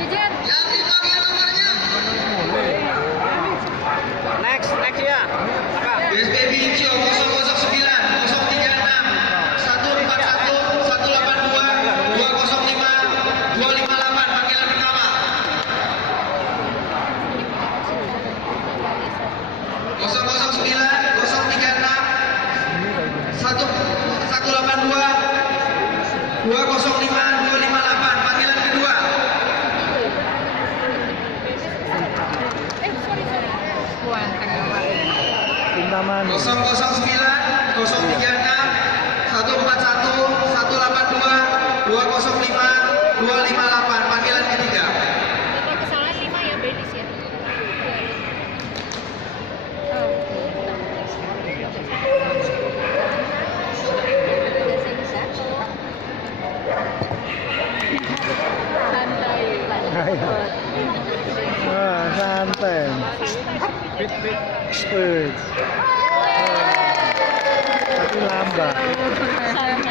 Jejen. Next ya. Apa? BSPB Incio 009 036 141 182 205 258 panggilan pertama. 009 036 182 205 258 panggilan kedua. Sorry. Buan Tengah. Pindaman. 009 036 141 182 205 258 panggilan ketiga. Kalau kesalahan 5 ya, Belis ya. Santai. Tapi lambat.